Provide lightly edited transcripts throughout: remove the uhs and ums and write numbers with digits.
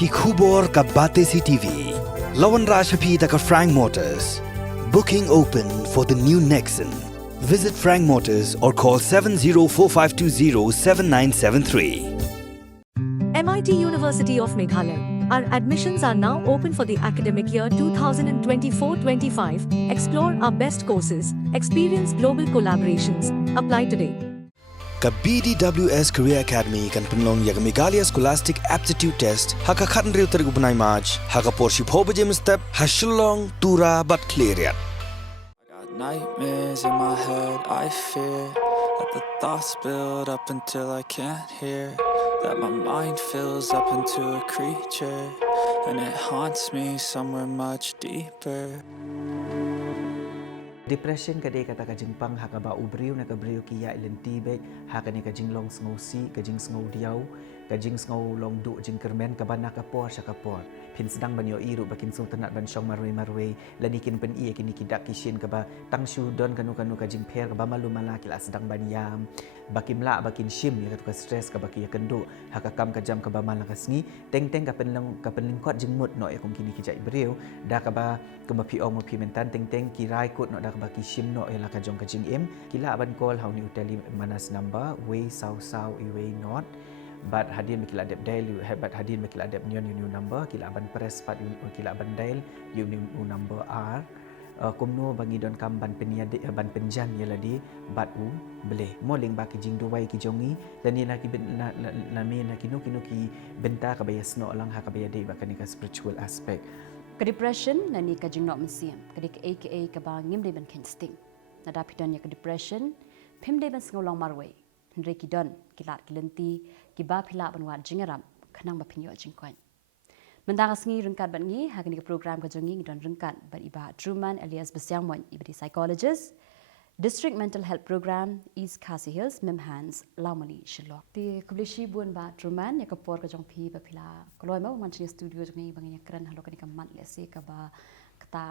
ki khubor ka bate CTV. Lawan Rajhapi ka Frank Motors. Booking open for the new Nexon. Visit Frank Motors or call 7045207973. MIT University of Meghalaya. Our admissions are now open for the academic year 2024-25. Explore our best courses. Experience global collaborations. Apply today. Ka BDWS Career Academy kan penlong ya Meghalaya Scholastic Aptitude Test haka khatn rew ter gubnai maj haka porshi phobe jem step hashulong tura but clear. Nightmares in my head, I fear that the thoughts build up until I can't hear, that my mind fills up into a creature, and it haunts me somewhere much deeper. Depression kadai kata kajing pang haka ba ubriu na kabriu kiya ilenti be haka ni kajing long sngo si kajing sngo diau kajing sngo long du jing kermen kabana kapor syakapor pin sedang banyo iru bakin sung tenat ban syong marwe lanikin pen iya kini kidak kishin kaba tang shu don kanu kajing per kaba malu mala kila sedang baniam bakim la bakin shim ya katu ka stress kaba kiya kendu haka kam kajam kaba mala kasngi teng kapen lingkot jing mut no ya kong kini kijai briu da kaba kemapi ong mapi mentan teng kirai kut no da baki shim no ela kajong kajing em kila aban call how ni utali manas number way sau way not but hadin mikila dep dial hebat hadin mikila dep new number kila aban press pat kila aban dial new number r kumno bangi don kam ban peniade ban penjan yeladi bat u bele moling baki jing duwai ki jongi lani na ki la me na kinu ki benta ka bayas no lang ha ka bayade bakani ka spiritual aspect ka depression nani ka jing no msiam ka dik aka ka ba ngim de ban ken sting na da pidan ya ka depression phim de ban ngolong marway hndre ki don kilat kilenti ki ba phila ban wa jingaram khanang ba phinyo jingkwan mendang asngi rengkat ban ngi hagani ka program ka jongi don rengkat ban iba Truman alias Besyang Mon ibadi psychologist District Mental Health Program East Khasi Hills Memhans Laumali Shillok ti kublishi bun ba Truman ya ka por ka jong phi ba phila koloi ma man chini studio jongi bangnya kran halo ka ni ka mat le se ka ba kata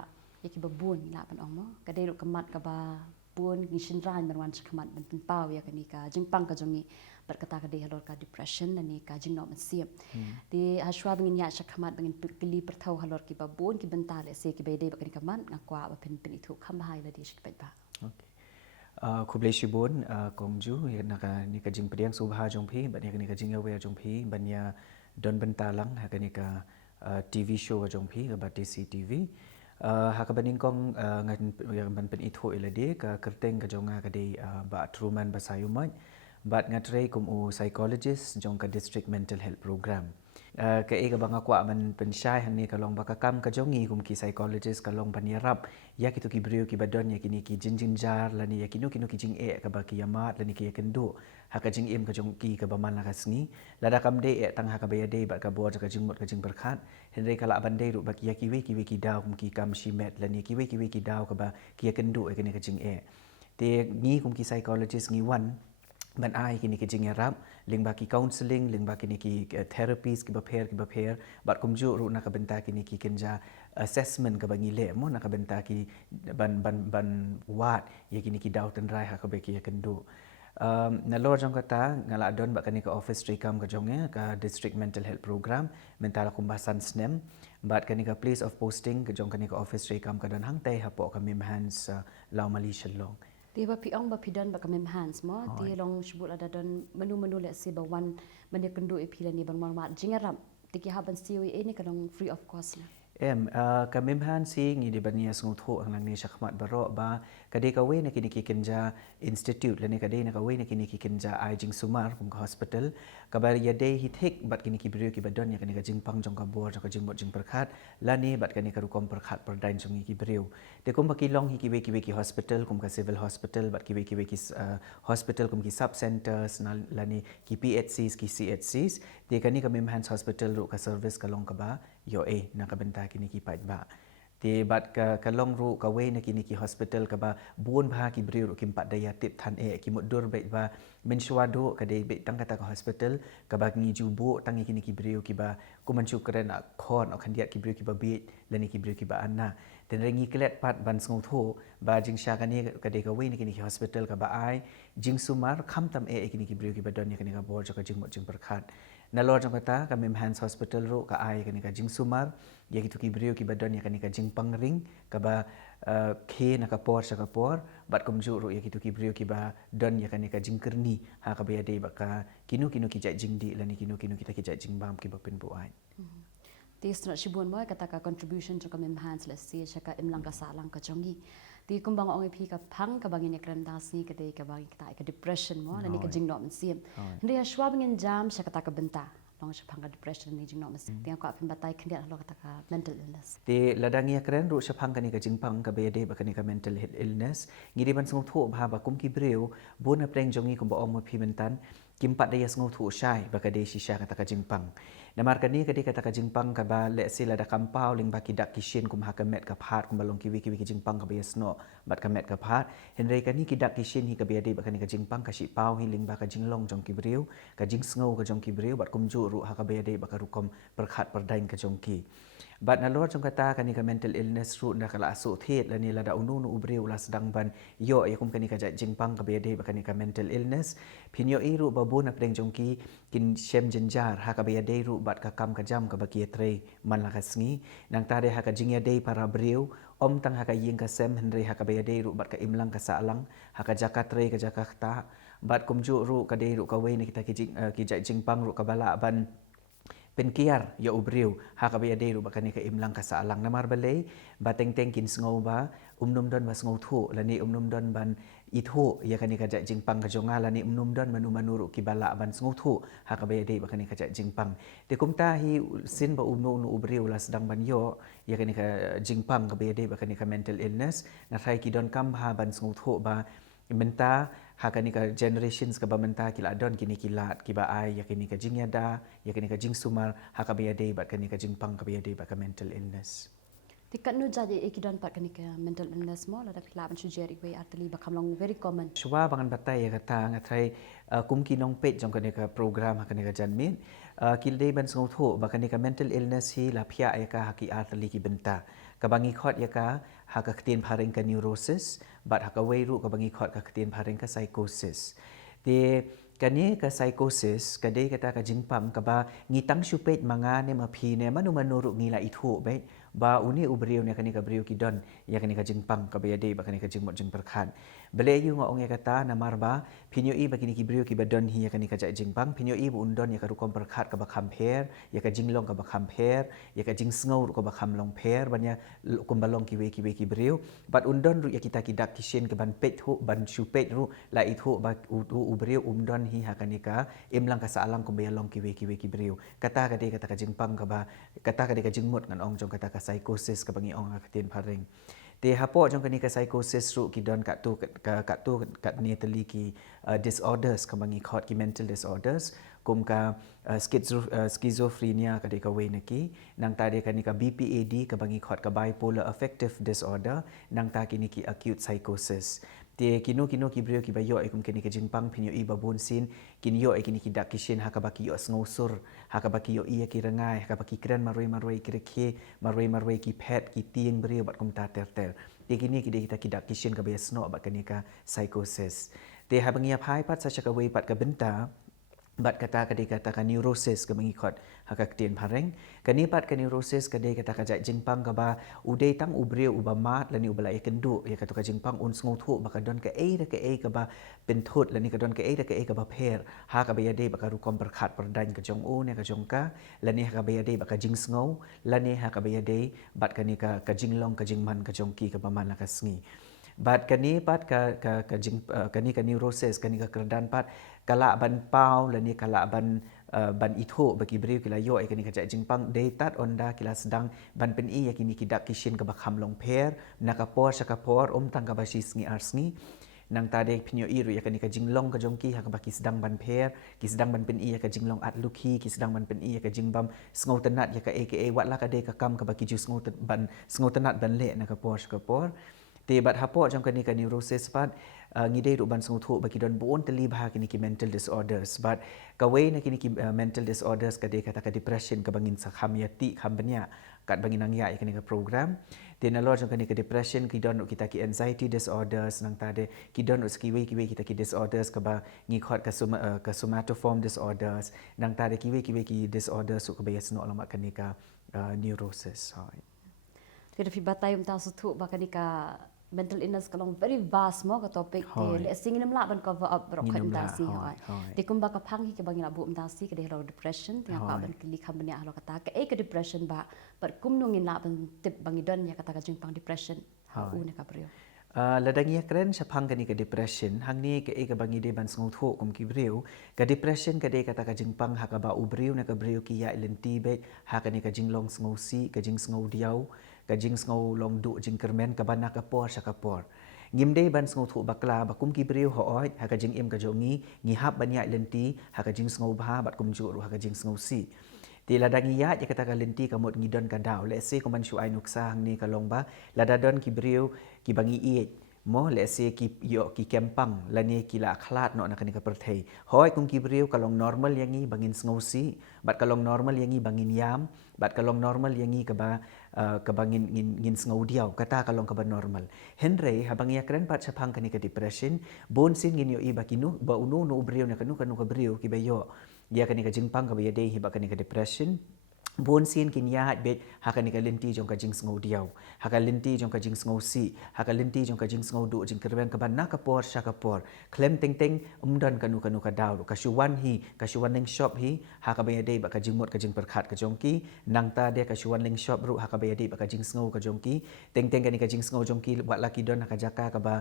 ya ki ba bun la ban ong mo ka dei ka mat ka ba bun ni shin ran ban wan chakmat ban pen paw ya ka ni ka jingpang ka jongi berkata ka dei halor ka depression ni ka jing no man siap di haswa bangin ya chakmat bangin pili perthau halor ki ba bun ki bentale se ki be dei ba ka ni ka man ngakwa ba pen itu kham hai la di shik ba okay kublai shibun kongju ya naka ni ka jing priang subha jong phi ban ya ni ka jing awe jong phi ban ya don bentalang ha ka ni ka TV show jong phi ba TCTV ha ka banin kong ngan yang ban pen itu ilade ka kerteng ka jonga ka dei ba Truman ba sayumai bat ngatrai kum u psychologist jong ka district mental health program ka ega banga kwa man pensyai hani kalong bakakam ka jongi kum ki psychologist kalong panirap ya kitu ki brio ki badon ya kini ki jinjar lani ya kinu ki jing e ka baki yamat lani ki kendu haka jing em ka jong ki ka baman la kasngi lada kam de e tang haka bayade bat ka bod ka jing mot ka jing berkhat henry kala bandai ru baki ya ki we ki daw kum ki kam shimet lani ki we ki daw ka ba ki kendu e kini ka jing e te ngi kum ki psychologist ngi wan ban ai kini ki jing rap ling baki counseling ling baki ni ki therapies ki baper bat kumju ru na ka benta kini ki kenja assessment ka bangi le mo na ka benta ki ban wat ye kini ki daw ten rai ha ka be ki kendu na lor jong kata ngala don bak kani ka office trikam ka jonge ka district mental health program mental kumbasan snem bat kani ka place of posting ka jong kani ka office trikam ka don hang tai ha po ka Memhans Laumali Shillong dia ba piong ba pidan ba kamem hands mo ti long shbul ada don menu le se ba wan ban ya kendu e pila ni ban ma jingaram ti ki haban COE ni kadong free of cost na ka Memhan si ngi di bania sngutho ang lang ni shakmat baro ba kadai ka we na kini kikenja institute lani kadai na ka we na kini kikenja jing sumar kum ka hospital ka bar ya dei hithik bat kini ki brio ki badon ya kini ka jing pang jong ka bor ka jing mot jing perkhat lani bat kini ka rukom perkhat perdain jong ki brio de kum ba ki long hi ki we ki hospital kum ka civil hospital bat ki we ki hospital kum ki sub centers na lani ki PHCs ki CHCs de kani ka Memhan hospital ru ka service ka long ka ba yo na ka benta kini ki pait ba ti bat ka long ru ka we na kini ki hospital ka ba buon bha ki bri ru kim pat daya tip than e ki mudur be ba men shwado ka dei be tang kata ka hospital ka ba ngi jubo tang kini ki bri ki ba ku man chu kren a khon o khan dia ki bri ki ba be lani ki bri ki ba anna ten rengi klet pat ban sngau tho ba jing sha ka ni ka dei ka we na kini ki hospital ka ba ai jing sumar kham tam e kini ki bri ki ba don ni kini ka bor ka jing mo jing perkhat Nalor jong kata ka Mimhans Hospital ro ka ai ka ni ka jing sumar ya gitu ki brio ki badon ya ka ni ka jing pangring ka ba ke na ka por sa ka por bat kum ju ro ya gitu ki brio ki ba don ya ka ni ka jing kerni ha ka ba ya dei ba ka kinu ki ja jing di la ni kinu kita ki ja jing bam ki ba pin bu ai. Ti strat shibun mo kata ka contribution jo ka Mimhans la si ka imlang ka salang ka jongi. Ti kumbang ong pi ka phang ka bangin krandasi ka dei ka bangi ka depression mo la ni ka jing no man sim. Ndi ya shwabingin jam sa kata ka benta. Long sa phang ka depression ni jing no man sim. Ti ko apin batai khndia lo kata ka mental illness. Ti ladangi ya kren ru sa phang ka ni ka jing pang ka be dei ba ka ni ka mental illness ngiri ban sung thu ba ba kum ki brio bon na preng jongi kum ba ong mo pi mentan kimpat daya sngau thu shai ba ka dei shisha kata ka jing pang. Namar kani kadi kata ka jingpang ka ba le sila da kampau ling ba kidak kishin kum ha ka met ka phat kum balong kiwi ki jingpang ka ba yasno bat ka met ka phat henrei kani kidak kishin hi ka ba de ba kani ka jingpang ka shi pau hi ling ba ka jinglong jong ki briu ka jing sngau ka jong ki briu bat kum ju ru ha ka ba de ba ka rukom perkhat perdain ka jong ki bat nalor jong kata kani ka mental illness ru na kala asu thet la ni la da unu nu ubriu la sedang ban yo ya kum kani ka jingpang ka ba de ba kani ka mental illness pinyo iru ba bu na preng jong ki kin shem jenjar ha ka ba de ru bat ka kam ka jam ka baki tre man la kasngi nang tade ha ka jingya dei para briu om tang ha ka ying ka sem henrei ha ka ba dei ru bat ka imlang ka salang ha ka jakat tre ka jakata bat kum ju ru ka dei ru ka wei ni kita ki jing pang ru ka bala ban penkiar ya ubriu ha ka ba dei ru bakani ka imlang ka salang namar balei bateng teng kin sngau ba umnum don ba sngau thu lani umnum don ban ithu ya kani ka jing pang ka jonga lani umnum don manu manuru ki bala ban sngau thu ha ka ba dei bakani ka jing pang te kum ta hi sin ba umnu nu ubriu la sedang ban yo ya kani ka jing pang ka ba dei bakani ka mental illness na thai ki don kam ha ban sngau thu ba menta ha kani ka generations ka ba menta kila don kini kilat ki ba ai ya kini ka jing yada ya kini ka jing sumar ha ka ba dei ba kani ka jing pang ka ba dei ba ka mental illness. Tikat nu jadi ikidon pat kani ka mental illness mo la dak laban sujeri we artli ba kamlong very common. Shwa bangan batai ya kata ngatai kum kinong pet jong kani ka program kani ka janmin kilde ban sngau thu ba kani ka mental illness hi la phia ya ka haki artli ki benta ka bangi khot ya ka ha ka ktin pharing ka neurosis bat ha ka wei ru ka bangi khot ka ktin pharing ka psychosis te kani ka psychosis ka dei kata ka jingpam ka ba ngitang supet manga ne ma phi ne manu manuru ngila ithu be ba uni ubriu ne kani ka briu ki don ya kani ka jingpang ka ba dei ba kani ka jingmot jing perkhan bele yu nga ong ya kata namar ba pinyo i ba kini ki briu ki ba don hi ya kani ka jingpang pinyo i bu undon ya ka rukom perkhat ka ba khamper ya ka jinglong ka ba khamper ya ka jing sngau ka ba khamlong pher banya kumbalong ki we ki briu bat undon ru ya kita kidak kishin ka ban pet hu ban supet ru la ithu ba ubriu umdon hi ha kani ka imlang ka salang kum ba long ki we ki briu kata ka de kata ka jingpang ka ba kata ka de ka jingmot ngan ong jong kata ka psychosis ka bangi ong ka tin pharing te hapo jong kani ka psychosis ru ki don ka tu ni teli ki disorders ka bangi khot ki mental disorders kum ka schizophrenia ka de ka we naki nang ta de kani ka BPAD ka bangi khot ka bipolar affective disorder nang ta kini ki acute psychosis te kino ki brio ki bayo ikum kini ke jingpang pinyo i babun sin kinyo e kini ki dak kishin hakabaki yo sngausur hakabaki yo iya ki rangai hakabaki kren maroi kireke maroi ki pet ki tieng brio bat kum ta ter te kini ki de kita ki dak kishin ka bayasno bat kani ka psychosis te habangia phai pat sa chaka wei pat ka benta bat kata ka neurosis ka mengikot haka ketien pareng kani pat ka neurosis ka de kata ka jingpang ka ba udei tang ubreu ubamat lani ubala ikendu ya kata ka jingpang un sngu thu ba ka don ka e ka ba penthut lani ka don ka e ka ba pher ha ka ba ya de ba ka rukom perkhat perdan ka jong u ne ka jong ka lani ha ka ba ya de ba ka jing sngu lani ha ka ba ya de bat kani ka jinglong ka jingman ka jong ki ka ba man la ka sngi bat kani pat ka jing kani ka neurosis kani ka kerdan pat kala ban pau lani kala ban itho bagi beriu kila yo kani ka jingpang de tat onda kila sedang ban pen i yakini kidak kishin ka bakham long pher nakapor sakapor tang ka bashi sngi arsngi nang tade pinyo iru yakani ka jinglong ka jongki ha ka baki sedang ban pher ki sedang ban pen i ka jinglong at lukhi ki sedang ban pen i ka jingbam sngo tenat ya ka aka wat la ka de ka kam ka baki ju sngo tenat ban le nakapor sakapor Te bat hapok jong kani ka neurosis pat ngidei ru ban sung thu ba ki don bon teli bah kini ki mental disorders but kawai na kini ki mental disorders ka de kata ka depression ka bangin sa kham yati kham banya kat bangin ang ya kini ka program te na lo jong kani ka depression ki don kita ki anxiety disorders nang ta de ki don skiwi kita ki disorders ka ba ngi khot ka somatoform disorders nang ta de kiwi ki disorders su ka ba yasno lama kani ka neurosis hai Kita fi batay ta su thu ba kani ka mental illness kalong very vast mo ka topic te le sing nim la ban cover up ro khan ta si ha te kum ba ka phang hi ke bang na bu ta si ke de lo depression te ka ban kli kham bani lo kata ka e ka depression ba par kum nung in la ban tip bang don ya kata ka jing pang depression u ne ka brio Ladangia keren sapang kani ka depression hang ni ke ka bangi de ban sung tho kum ki breu ka depression ka de kata ka jingpang ha ka ba u breu na ka breu ki ya lenti be ha ka ni ka jinglong sngo si ka jing sngo diau ka jing sngo long du jing kermen ka ban ka por sa ka por ngim de ban sngo tho bakla ba kum ki breu ho oi ha ka jing em ka jongi ngi hap ban ya lenti ha ka jing sngo ba bat kum ju ru ha ka jing sngo si Ti ladang iya je kata ka lenti ka mot ngidon ka daw let's say ko man shu ai nuksa hang ni ka long ba ladadon ki breu ki bangi i mo let's say ki yo ki kempang lani ki la khlat no na kani ka perthei hoi kung ki breu ka long normal yangi bangin sngosi bat ka long normal yangi bangin yam bat ka long normal yangi ka ba ka bangin ngin sngo diaw kata ka long ka ba normal henry habang ya kren pat sapang kani ka depression bon sin ngin yo i bakinu ba unu no breu na kanu ka breu ki ba yo dia kani ka jingpang ka ba dei hiba kani ka depression bon sin kin ya hat bet ha kani ka linti jong ka jing sngo diaw ha ka linti jong ka jing sngo si ha ka linti jong ka jing sngo du jing kerben ka ban na ka por sha ka por klem teng teng umdan kanu ka daw ka shuwan hi ka shuwan ning shop hi ha ka ba dei ba ka jing mot ka jing perkhat ka jong ki nang ta de ka shuwan ling shop ru ha ka ba dei ba ka jing sngo ka jong ki teng teng kani ka jing sngo jong ki wat laki don ka jaka ka ba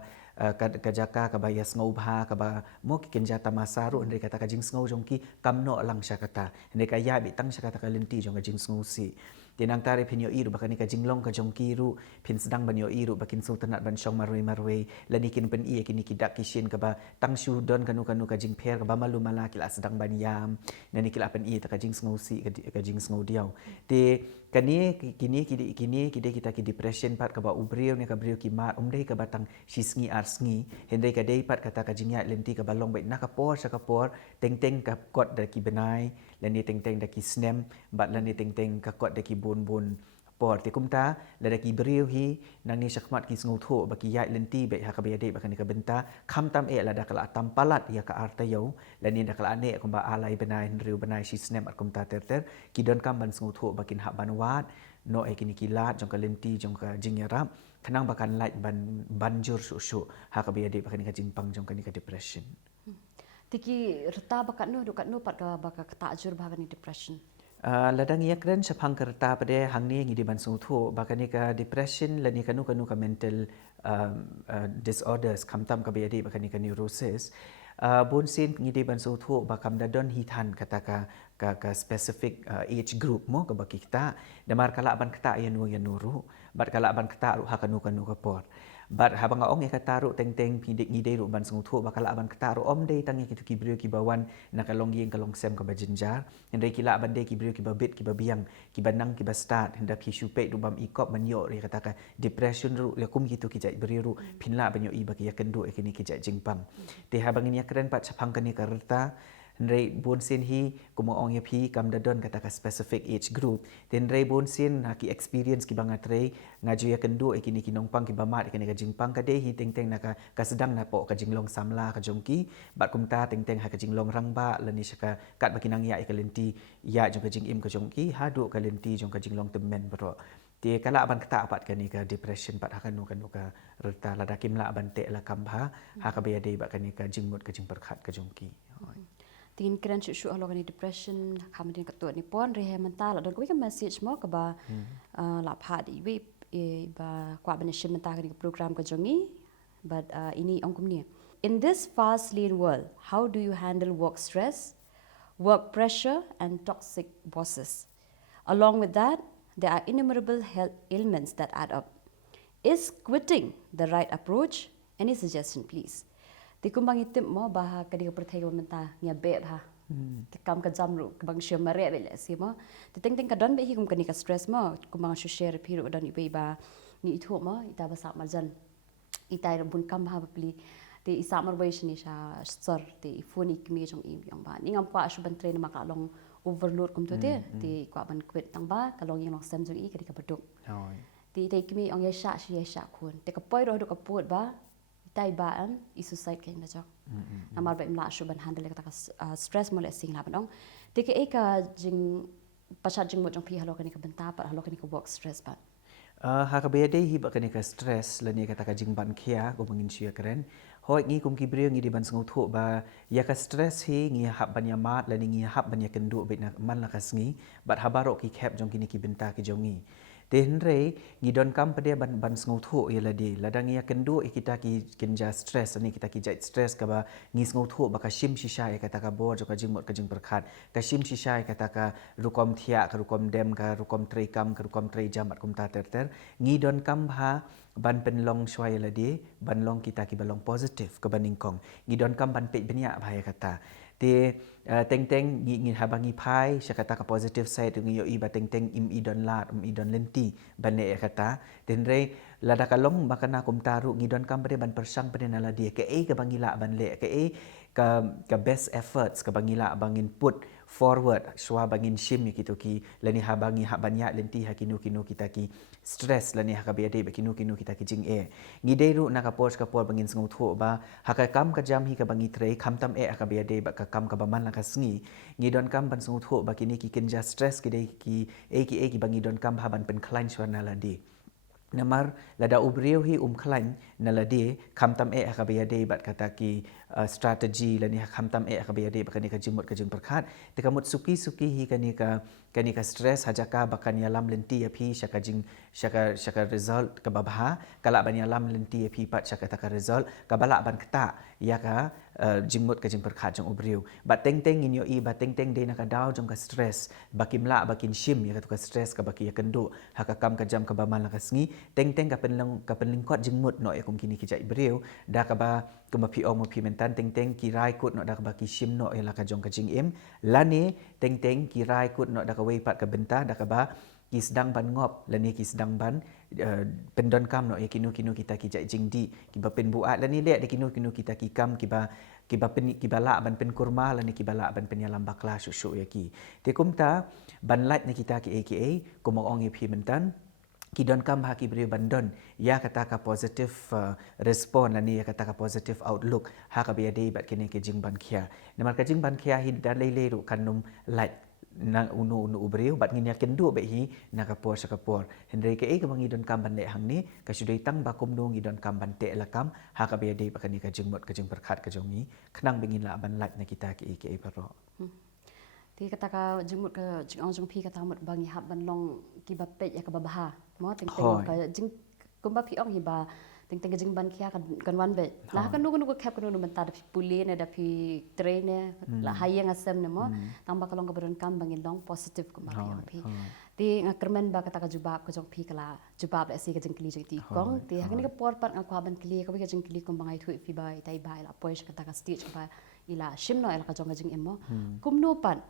ka jaka ka ba ya sngo bha ka ba mo ki ken jata masaru ndai kata ka jing sngo jong ki kamno lang sha kata ndai ka ya bi tang sha kata ka linti jong ka jing sngo si tinang tari pinyo iru bakani ka jinglong ka jong kiru pin sedang banyo iru bakin sultanat ban shong marwe lanikin pen ie kini kidak kishin ka ba tang shu don kanu ka jing per ka ba malu mala kila sedang ban yam nani kila pen ie ta ka jing sngo si ka jing sngo diaw te kini kita ki depression pat ka ba ubriu ne ka brio ki mat umdei ka batang shisngi arsngi hendai ka dei pat kata ka jingya lenti ka balong bai na ka por sa ka por teng teng ka kot da ki benai lani teng teng da ki snem bat lani teng teng ka kot da ki bon por te kumta la da ki brio hi nang ni shakmat ki sngo tho ba ki ya lenti bai ha ka ba dei ba ka ni ka benta kham tam e la da kala tam palat ya ka arta yo lani da kala ne ko ba alai benai riu benai shi snem at kumta ter ki don kam ban sngo tho ba kin ha ban wat no e kini kilat jong ka lenti jong ka jingyarap kanang bakan light banjur su ha ka ba dei ba ka ni ka jingpang jong ka ni ka depression tiki reta bakat no pat ka baka tajur ba ni depression ladang ia keren sapang kerta pada hang ni ngi di ban sung tho bakani ka depression lani kanu ka mental disorders kamtam ka biadi bakani ka neurosis bon sin ngi di ban sung tho bakam da don hitan kata ka specific age group mo ka baki kita damar kala ban kita ya nuru bat kala ban kita ru hakanu ka por bat habang ong ya kataru teng teng pidik ngi ru ban sung tho bakala ban kataru om dei tangi kitu kibrio ki bawan na kalong yeng kalong sem ka bajinjar ndai kila ban dei kibrio ki babit ki babiang ki banang ki bastart hendak ki shupe du bam ikop manyo ri kata ka depression ru lekum kitu ki jai beri ru pinla banyo i bagi ya kendu ekini ki jai jingpang te habang ini keren pat sapang kani karta Ndrai bon sin hi kumo ong ya phi kam da don kata ka specific age group ten ndrai bon sin na ki experience ki banga trei ngaju ya kendo ekini ki nongpang ki bamat ekini ka jingpang ka de hi teng teng na ka sedang na po ka jinglong samla ka jongki bat kumta teng teng ha ka jinglong rangba lani shaka kat bakinang ya ikalenti ya jong ka jingim ka jongki ha do ka lenti jong ka jinglong temen bro ti kala aban kata apat kani ka depression pat hakanu ka reta lada kimla aban te la kambha ha ka be de ba kani ka jingmut ka jingperkhat ka jongki tingin keren shu alo ni depression khamdin ka to ni pon rehe mental don ko ka message mo ka ba la pha di we ba kwa ban shim mental ka program ka jongi but ini ongkum ni in this fast lane world how do you handle work stress work pressure and toxic bosses along with that there are innumerable health ailments that add up is quitting the right approach any suggestion please ti kumbang itim mo baha kadi ka perthai ka menta nya be ha ti kam ka jamru bang shia mare be le si mo ti teng teng ka don be hi kum kani ka stress mo kumbang shu share pi ro don i be ba ni ithu mo ita ba sak marjan itai bun kam ha beli te isamar way shini sha sor te phone ikmi jong im yang ba ni ngam kwa shu ban train maka long overload kum tu te kwa ban quit tang ba ka long yang long sem jong i ka beduk ហើយ te te ikmi ong ya sha kun te ka poi ro do ka put ba itai ba an I suicide kain da jok namar ba imla shu ban handle ka stress mo le sing la ban ong te ke ka jing pasat jing mo jong pi halo ka ni ka benta pa halo ka ni ka work stress ba Hakabede hi ba kanika stress lani kata ka jing ban khia ko mangin sia keren hoi ngi kum kibriyo ngi di ban sngu tho ba ya ka stress hi ngi hab ban ya mat lani ngi hab ban ya kendu be na man la kasngi bat habaro ki khap jong kini ki benta ki jongi ten re ngi don kam pade ban sngu tho ya ladi ladang ya kendu kita ki kinja stress ani kita ki jait stress ka ba ngi sngu tho ba ka shim shisha ya kata ka bo jo ka jing mot ka jing perkhat ka shim shisha ya kata ka rukom thia ka rukom dem ka rukom trei kam ka rukom trei jam at kum ta ter ngi don kam ha ban pen long shwai la di ban long kita ki balong positive ke baning kong ngi don kam ban pe benya bhaya kata te teng ngi habangi phai syakata ka positive side ngi yo I ba teng im I don lat I don lenti ban ne kata ten re lada kalong bakana kum taru ngi don kam ban persang pen na la di ke ka bangila ban le ke ka best efforts ka bangila bangin put forward shwa bangin shim gitu ki lani habangi habanya lenti hakinu kinu kita ki stress lani hakabiade bakinu kinu kita ki jing ngi deru na ka post ka por bangin sngu tho ba hakam ka jam hi ka bangi trei khamtam hakabiade ba ka kam ka baman la ka sngi ngi don kam ban sngu tho ba kini ki kinja stress ki dei ki bangi don kam ha ban pen khlain shwana la di namar lada ubriu hi khlain naladi khamtam hakabiade bat kata ki strategi lani khamtam hakabiade ba kani ka jimut ka jing perkhat te kamut suki hi kani ka stress hajaka bakan ya lam lenti ya phi shaka result ka babha kala ban ya lam lenti ya phi pat shaka ta ka result ka bala ban kata ya ka jingmut ka jing perkhat jong ubriu ba teng in yo I ba teng de na ka daw jong ka stress bakimla bakin shim ya ka stress ka baki ya kendu haka kam ka jam ka baman la ka sngi teng ka penling kwat jingmut no ya kum kini ki jai briu da ka ba kuma pi ong pi mentan teng ki rai kut no da ka baki shim no ya la ka jong ka jing im lani teng ki rai kut no da ka wei pat ka benta da ka ba ki sedang ban ngop lani ki sedang ban pendon kam no ya kinu kita ki jai jing di ki ba pen buat lani le de kinu kita ki kam ki ba la ban pen kurma lani ki ba la ban pen yalam bakla shushu ya ki te kumta ban light na kita ki aka kumong ong ya pi mentan ki don kam ha ki beri bandon ya kata ka positive respond lani ya kata ka positive outlook ha ka biade bat kini ke jing ban khia namar ka jing ban khia hi dan lele ru kanum light na unu ubriu bat nginya kendu be hi na ka por sakapor hendrai ke ka bangi don kam ban le hang ni ka sudai tang ba kum nung i don kam ban te lakam ha ka biade ba kani ka jing mot ka jing perkhat ka jongi khnang bengin la ban light na kita ke paro ti kata ka jingmut ka jingong jong pi kata mut bangi hab ban long ki ba pe ya ka ba ha mo teng ka jing kum ba pi ong hi ba teng ka jing ban kia kan wan be la kan nu ko kap kan nu ban ta da pi puli ne da pi train ne la hayang asem ne mo tang ba ka long ka beron kam bangi long positive kum ba pi ti ngakermen ba kata ka jubab ka jong pi kala jubab la si ka jing kli ti kong ti hakani ka por pat ka ban kli ka jing kli kum bangai thu fi ba tai ba la poish kata ka stage ba ila shim no ila ka jong ka jing emo kum no pan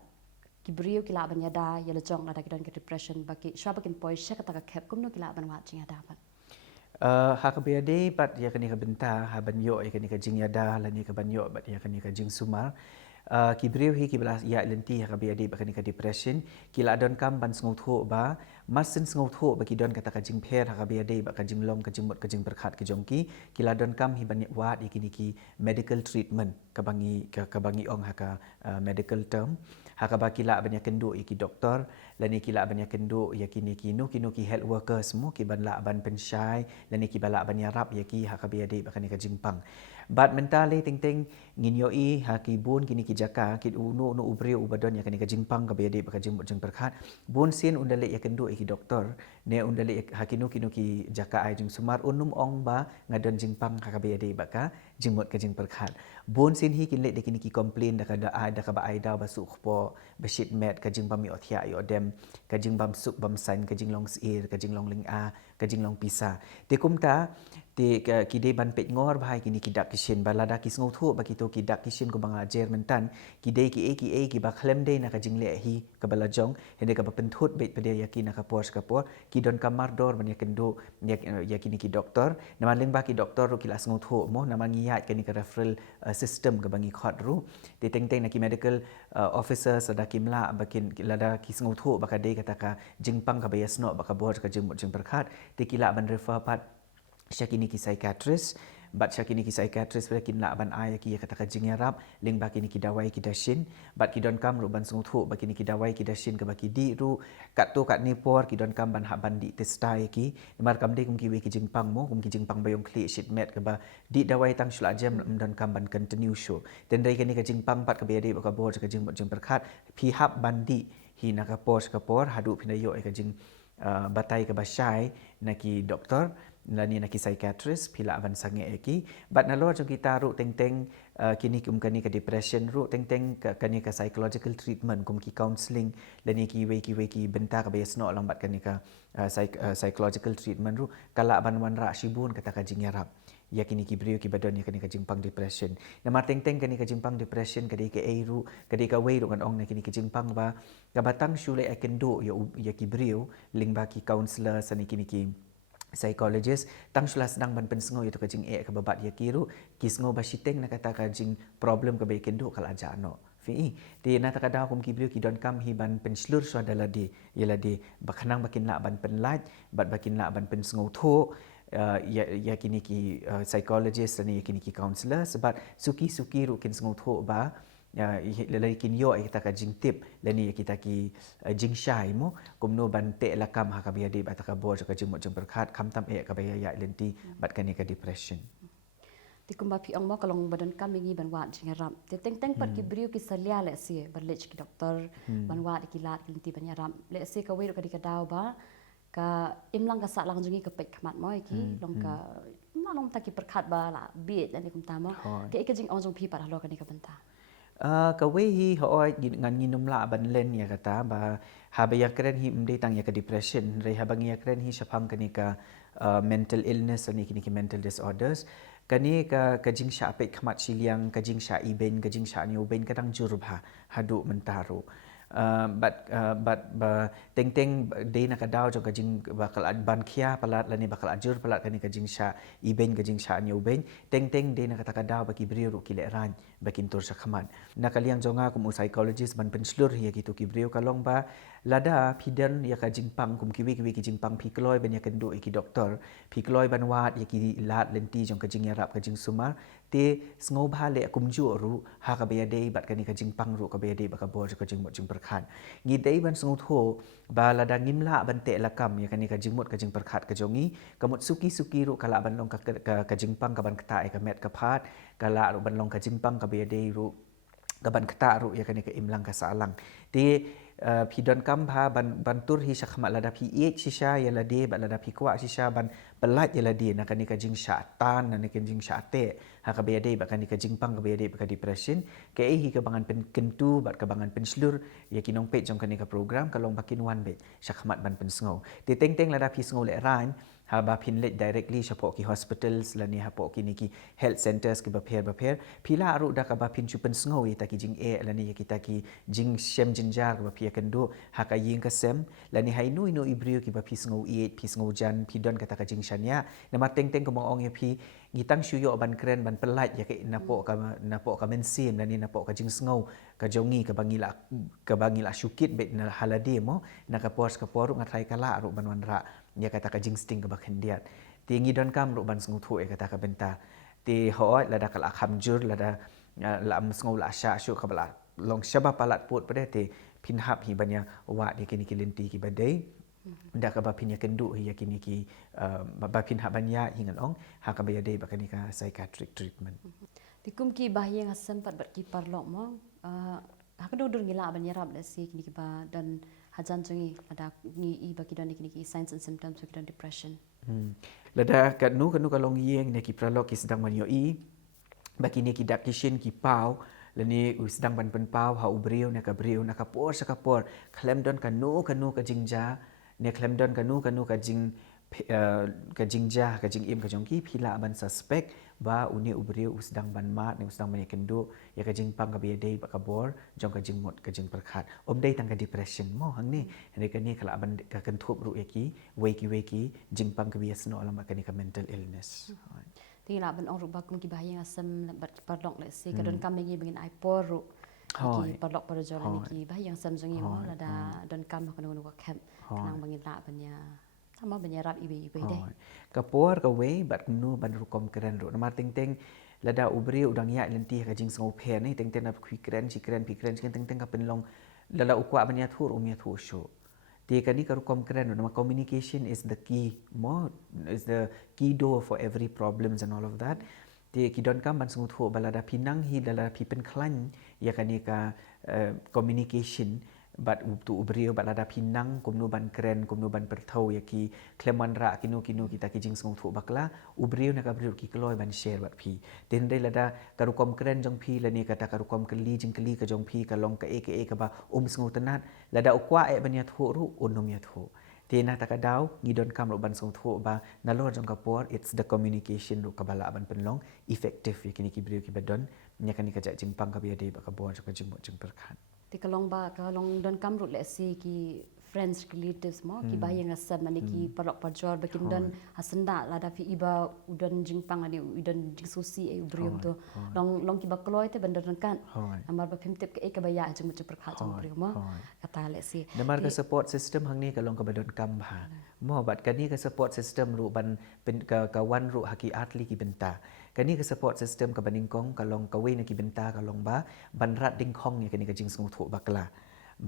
kibriyo kila ban yada yala jong la da ki don ke depression baki shabakin poish kata ka kep kum no kila ban wa jing ada ban Hakabiade pat ya kani ka benta ha banyo ya kani ka jing yada lani ka banyo bat ya kani ka jing sumar kibriu hi kibla ya lenti hakabiade ba kani ka depression kila don kam ban sngu tho ba masin sngu tho ba ki don kata ka jing pher hakabiade ba ka jing lom ka jing mot ka jing perkhat ki jongki kila don kam hi ban wat ikini ki medical treatment ka bangi ong haka medical term hakaba kila banyak kendu iki doktor lani kila banyak kendu yakini kinu ki health worker semua ki ban la ban pensyai lani ki bala ban yarap yaki hakabiade bakani ka jingpang bat mentale ting ngin yo I haki bun kini ki jaka ki unu ubri ubadon yakani ka jingpang ka biade baka jing jing perkhat bun sin undale yakendu iki doktor ne undale hakinu kinu ki jaka ai jing sumar unum ong ba ngadon jingpang hakabiade baka jingmot ka jing perkhat bun sin hi kin le de kini ki complain da ka ba ai da ba su khpo bashit met ka jing bam yo thia yo dem ka jing bam suk bam san ka jing long sir ka jing long ling a ka jing long pisa te kumta te ki de ban pet ngor bhai kini ki dak kishin balada ki sngo thu ba ki to ki dak kishin ko banga Jerman tan ki de ki ba khlem de na ka jing le hi ka bala jong hende ka ba penthut bet pede yakin ka por ka por ki don kamar dor ban yakin do yakini ki doktor nama leng ba ki doktor ru ki la sngo thu mo nama ngiyat kini ka referral system ka bangi khot ru te teng teng na ki medical officer sada kimla bakin lada ki sngo thu ba ka de kata ka jingpang ka bayasno ba ka bor ka jing mut jing perkhat te kila ban refer pat syakini ki psychiatrist bat syakini ki psychiatrist pada kin la ban ai ki kata ka jing yarap ling ba kini ki dawai ki dashin bat ki don kam ru ban sngo thu ba kini ki dawai ki dashin ka ba ki di ru kat to kat ni por ki don kam ban ha ban di testai ki mar kam de kum ki we ki jingpang mo kum ki jingpang bayong kli shit met ka ba di dawai tang shula jam don kam ban continue show ten dai kini ka jingpang pat ka be de ba ka bor ka jing mut jing perkhat pi hap ban di hi na ka pos ka por hadu pinayo ka jing batai ka basai na ki doktor lani na ki psychiatrist pila avan sange eki bat na lor jong kita ru teng teng kini kani ka depression ru teng teng kani ka psychological treatment kum ki counseling lani ki we ki benta ka besno lang bat kani ka psychological treatment ru kala ban wan ra shibun kata ka jingyarap ya kini ki brio ki badon ya kani ka jingpang depression na mar teng teng kani ka jingpang depression kadi ka ru kadi ka we ru kan ong na kini ki jingpang ba ka batang shule akendo ya ki brio ling ba ki counselor sani kini ki psychologist tang shula sedang ban pensngo itu kajing ka babat ya kiru kisngo ba shiteng na kata kajing problem ka baik kendo kala jano fi ti na ta kada kum ki brio ki don kam hi ban penslur so daladi yaladi bakhanang bakin la ban penlaj bat bakin la ban pensngo tho ya kini ki psychologist ni kini ki counselor sebab suki ru kin sngo tho ba lalai kin yo kita ka jing tip lani kita ki jing shai mo kumno ban te lakam ha ka biya de bataka bor ka jing mo jing perkhat kham tam ka baya ya lenti bat kani ka depression ti kumba pi ong mo kalong badan kami ngi ban wat jing ram te teng teng pat ki brio ki salia le si berlech ki doktor ban wat ki lat lenti ban ram le si ka we ka di ka daw ba ka imlang ka sa lang jungi ka pek khamat mo ki long ka long ta ki perkhat ba la bit lani kum ta mo ke ka jing ong jong pi pat halo ka ni ka banta ka we hi hoi ngan nginum la ban len ya kata ba ha ba ya kren hi mde tang ya ka depression re ha bang ya kren hi shapang kani ka mental illness ani kini ki mental disorders kani ka jing sha pe khamat siliang ka jing sha iben ka jing sha ni uben ka dang jurba hadu mentaru but teng de na ka daw jo ka jing bakal ban khia palat lani bakal ajur palat kani ka jing sha iben ka jing sha ni uben teng de na ka daw baki brio ru ki le ran bakin tur sa khaman na kaliang jonga kum psychologist ban penslur ya gitu ki brio kalong ba lada pidan ya ka jingpang kum ki ki jingpang pi kloi ban ya kan do ki doktor pi kloi ban wat ya ki lat lenti jong ka jing yarap ka jing sumar te sngo bha le kum ju ru ha ka be de bat kani ka jingpang ru ka be de ba ka bor ka jing mo jing perkhat ngi dei ban sngo tho ba lada ngimla ban te lakam ya kani ka jing mot ka jing perkhat ka jongi kamot suki ru kala ban long ka jingpang ka ban kata ka met ka phat kala ru ban long ka jingpang ka be de ru ka ban kata ru ya kani ka imlang ka salang te pi don kam bha ban tur hi shakhma lada pi shisha ya lade ba lada pi kwa shisha ban pelat ya lade na kani ka jing sha tan na kan jing sha te ha ka be de ba kani ka jing pang ka be de ba ka depression ke hi ka bangan pen kentu bat ka bangan pen slur ya kinong pe jong kani ka program kalong bakin wan be shakhmat ban pen sngo te teng lada pi sngo le ran ha ba pin let directly shapok ki hospitals lani ha pok ki ni ki health centers ki ba pher pila aru da ka ba pin chupen sngo ta ki jing lani kita ki jing shem jinjar ba pi kan do ha ka ying ka sem lani hai nu ibrio ki ba pi sngo pi sngo jan pi don kata ka jing shania na ma teng ko mong ya pi ngitang shuyo ban kren ban pelat ya ke napo ka mensim lani napo ka jing sngo ka jongi ka bangila shukit bet na halade mo na ka pos ka poru ngatai kala aru ban wan ra ya kata ka jing sting ka bakhendiat ti ngi don kam ru ban sngu thu kata ka benta ti hoi lada kala khamjur lada lam sngu la sha shu ka bala long shaba palat put pade te pin hap hi banya wa de kini kilinti ki badai nda ka ba pin ya kendu hi ya kini ki ba pin hap banya hingan ong ha ka ba de ba kani ka psychiatric treatment tikum ki bahye ngasem pat bat ki parlok mo ha ka dur ngila ban yarap le si kini ki ba dan hajan chungi ada ni i baki dan kini ki signs and symptoms of depression lada kanu kalong yeng ne ki pralok ki sedang man yo i baki ni ki dak kishin ki pau lani sedang ban pen pau ha ubriu na ka por sa ka por klem don kanu ka jingja ne klem don kanu ka jing kajingjah kajing im kajongki phila ban suspect ba uni ubriu usdang ban mat ni usdang ban kendo ya kajing pang ka biadei ba kabor jong kajing mot kajing perkhat dei tang ka depression mo hang ni hande kani khala ban ka kentup ru yaki weki jing pang ka biasno alam kani ka mental illness Ti la ban ong ru ba kum ki bahayang asam bat parlok le se kadon kam ngi bengin ai por ru ki parlok par jol ni ki bahayang sam jong mo la da don kam ka no ko camp kanang bengin la ban ya sama banyarap ibe deh. Kapor ka way bat nu ban rukom keren ru namar teng lada ubri udang ya lenti ka jing sngau phe ni teng na khui keren chi keren pi keren teng ka penlong lada ukwa ban ya thur ya thu sho ti ka ni ka rukom keren nama communication is the key more is the key door for every problems and all of that ti ki don kam ban sngau thu balada pinang hi lada pi pen klan ya ka ni ka communication bat tu ubrio bat lada pinang kumnu ban keren kumnu ban perthau yaki kleman ra kinu kita kijing song thu bakla ubrio na kabrio ki kloi ban share bat phi den dei lada karukom keren jong phi lani kata karukom keli jing keli ka jong phi ka long ka e ka ba song tenat lada ukwa e ban ya thu ru unum ya thu tena takadaw ngidon kam ro ban song thu ba nalor jong kapor it's the communication ro kabala ban penlong effective yakini ki brio ki badon nyakani ka jing pang ka biade ba ka bor ka jing mo jing perkhan Ti kalong don kam rut le si ki friends relatives mo ki bahayang asam mani ki parok parjor bakin don hasanda la da fi iba udan jingpang ani udan jingsusi e ubrium to long ki bakloi te bandar kan amar ba phimtep ke ka baya jeng much perkha jong brium mo kata le si namar ka support system hang ni kalong ka badon kam bha mo bat kani ka support system ru ban ka wan ru haki atli ki benta kani ka support system ka baningkong kalong ka we na ki benta kalong ba ban rat ding khong ni kani ka jing sung thu bakla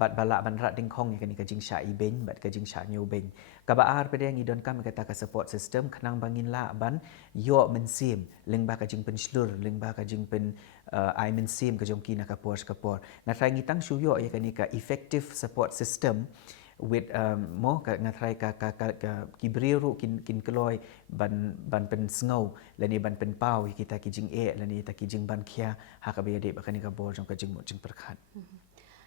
bat bala ban rat ding khong ni kani ka jing sha i ben bat ka jing sha nyu ben ka ba ar pedeng i don kam ka ta ka support system khnang bangin la ban yo men sim leng ba ka jing pen slur leng ba ka jing pen I men sim ka jong ki na ka por na trai ngi tang shu yo ya kani ka effective support system with mo ka ngatrai ka kibriru kin kloi ban pen snow lani ban pen pau kita kijing lani ta kijing ban khia ha ka be de ba kani ka bor jong ka jing mo jing perkhat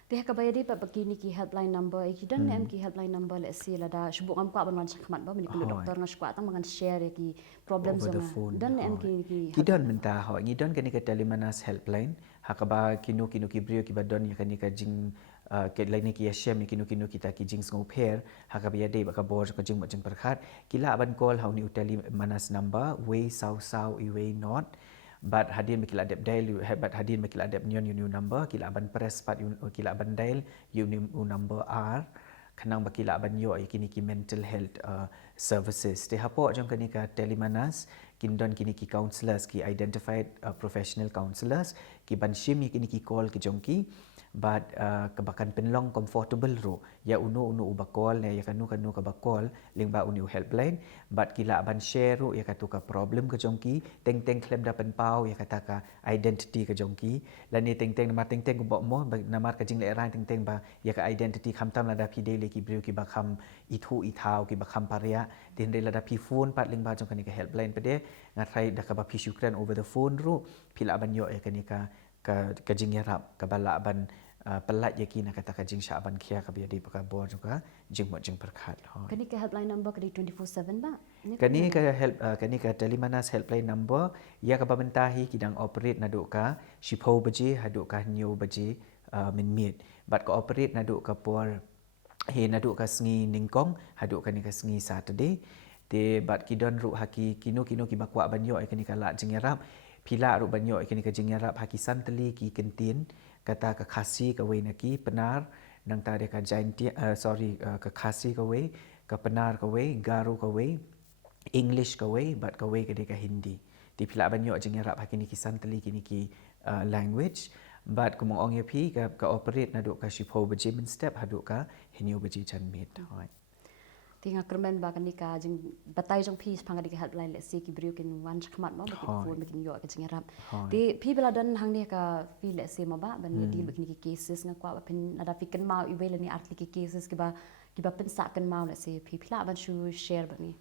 Dia ka bayadi pa bakini ki helpline number ki dan em ki helpline number le si la da shubu ngam kwa ban wan sakmat ba meni ku doktor ngas kwa tang mangan share ki problems dan em ki don menta ho ngi don kani ka telemanas helpline ha ka ba kinu ki brio ki ba don ya kani ka jing ke lain ki yashem kinu kita ki jing sngau pher ha ka biya de ba ka bor ka jing mo jing perkhat kila ban call ha ni telemanas number way sau i way not but hadin mikil adep dial but hadin mikil adep new number kila ban press pat kila ban dial new number r kanang bakila ban yo kini ki mental health services te hapo jong kani ka telemanas kindon kini ki counselors ki identified professional counselors ki ban shim kini ki call ki jong ki but kebakan penlong comfortable ro ya unu ubakol ne ya kanu ka bakol ling ba unu helpline but kila ban share ro ya katu ka problem ka jongki teng klem da pen pau ya kata ka identity ka jongki lani teng namar teng ko bo mo namar ka jing le ran teng ba ya ka identity kham tam la da pi de le ki brio ki ba kham ithu i thau ki ba kham paria tin de la da pi phone pat ling ba jong kani ka helpline pede ngatrai da ka ba pi shukran over the phone ro pila ban yo ya kani ka jing yarap ka bala ban pelat yaki nak kata kajing syaban kia ka biadi paka bor juga jing mo jing perkhat kani ka helpline number kadi 24/7 ba kani ka help kani ka telemanas helpline number ya ka pamentahi kidang operate naduk ka shipho baje haduk ka nyo baje minmit bat ka operate naduk ka por he naduk ka sngi ningkong haduk ka ni ka sngi Saturday te bat kidon ru haki kino ki bakwa banyo kani ka la jing yarap pila ru banyo kani ka jing yarap haki santeli ki kentin kata ka khasi ka we naki penar nang ta de ka jainti ka khasi ka we ka penar ka we garu ka we english ka we but ka we ka de ka hindi ti phila banyo jing rap hakini ki santali kini ki language but kumong ong yapi ka operate na do ka shipho baje min step hadu ka hinyo baje chan mit hoi tinga kermen ba kani ka jing batai jong phi phanga di helpline le si ki brio kin wan chakmat mo ba phone ba kin yo ka jing rap ti phi bela dan hang ne ka phi le se ma ba ban ni deal ba ki cases nga kwa ba pin ada fi kan mau I wela ni artli ki cases ki ba pen sa kan mau le se phi phila ban shu share ba ni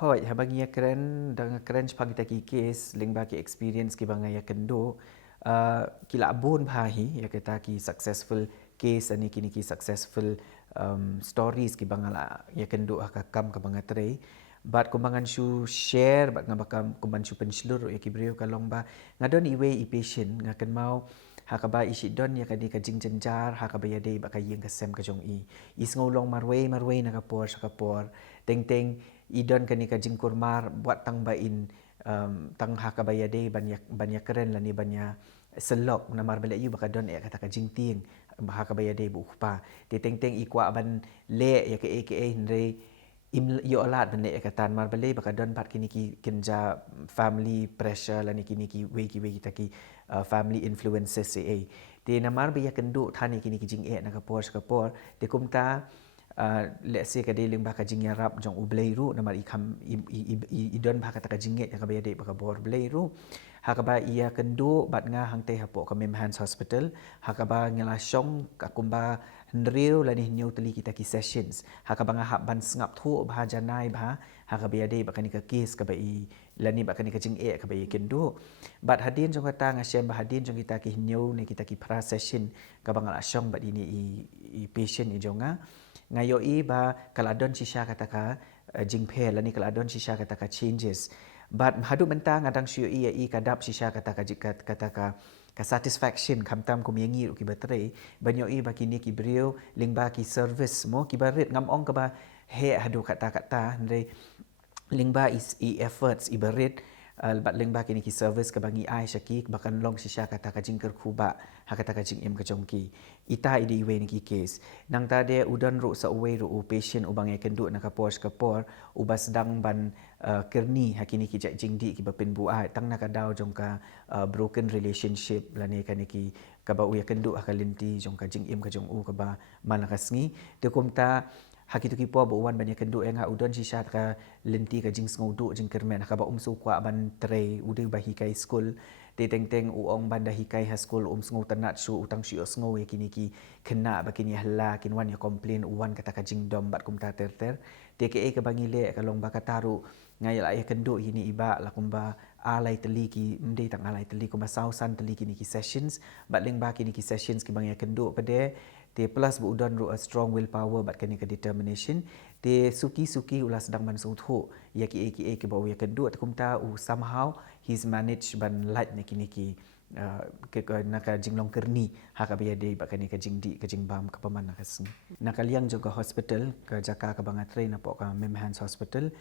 hoi habang ya keren dang keren phang ta ki case ling ba ki experience ki bang ya kendo kila abun bhahi ya kata ki successful case ani kini ki successful stories ki bangala ya kendo akakam ka bangatray bat kumbangan shu share bat nga bakam kumban shu penslur ya kibriyo kalong ba ngadon iwe I patient nga kan mau hakaba isi don ya kadi ka jingjenjar hakaba ya dei baka yeng kasem ka jong I isngolong marway nakapor sakapor teng idon kani ka jingkurmar buat tang bain tang hakaba ya dei banyak keren lani banyak selok namar balik yu baka don ya kata ka jingting hakaba ya dei bu pa te teng ikwa ban le ya ke aka hindre im yo alat ban le katan mar balik baka don pat kini ki kenja family pressure lani kini ki we taki family influences te namar be ya kendo thani kini ki jing nakapor te kumta let's say ka dealing baka jing yarap jong ubleiru namar ikam idon baka taka jinget ya kabaya de baka bor bleiru hakaba ia kendo bat nga hangte hapo ka Memhans Hospital hakaba ngela syong kakumba ndreu lani new teli kita ki sessions hakaba nga ban ngap thu bha janai bha hakaba ya de baka ni ka case ka bai lani baka ni ka jing ka bai kendo bat hadin jong kata nga shem hadin jong kita ki new ni kita ki pra session ka bangala syong bat ini I patient I jonga ngayo ba kaladon sisha kataka jingphe lani kaladon sisha kataka changes but hadu menta ngadang syu I kadap sisha kataka kataka ka satisfaction kamtam kum yangi ki batre banyo ba kini ki brio lingba ki service mo ki barit ngam ong ka ba he hadu kata ndre lingba is efforts I barit bat lingba kini ki service ka bangi ai shaki bakan long sisha kata ka jingker kuba hakata ka jing em ka jongki ita idi we ni ki case nang ta de udan ro sa uwe ro patient ubang e kendu na kapor ubas dang ban kerni hakini ki jingdi ki bapin buai tang na ka daw jong ka broken relationship lani ka ni ki ka ba uya kendu akalinti jong ka jing em ka jong u ka ba malakasngi te kumta hakitu ki po buwan banyak kendu nga udon sisha ka lenti ka jing sngodu jing kermen ka ba umsu kwa ban tre ude ba hikai school te teng uong banda hikai ha school sngo tanat su utang sio sngo ye kini ki kena ba kini halla kinwan ya complain uwan kata ka jing dom bat kum ta ter te ke ka bangile ka long ba kataru ngai la ya kendu ini iba la kumba alai teli ki mde tang alai teli kumba sausan teli kini ki sessions bat ling ba kini ki sessions ki bang ya kendu pade te plus bu udon ro a strong willpower bat kani ka determination te suki ulas sedang ban suthu ya ki ki bawa ya kedua takumta somehow he's managed ban light ni ki ke naka jinglong kerni haka biya de bakani ka jingdi ka jingbam ka paman naka sing nakaliang juga hospital ka jaka ka bangatre na po ka Memhans Hospital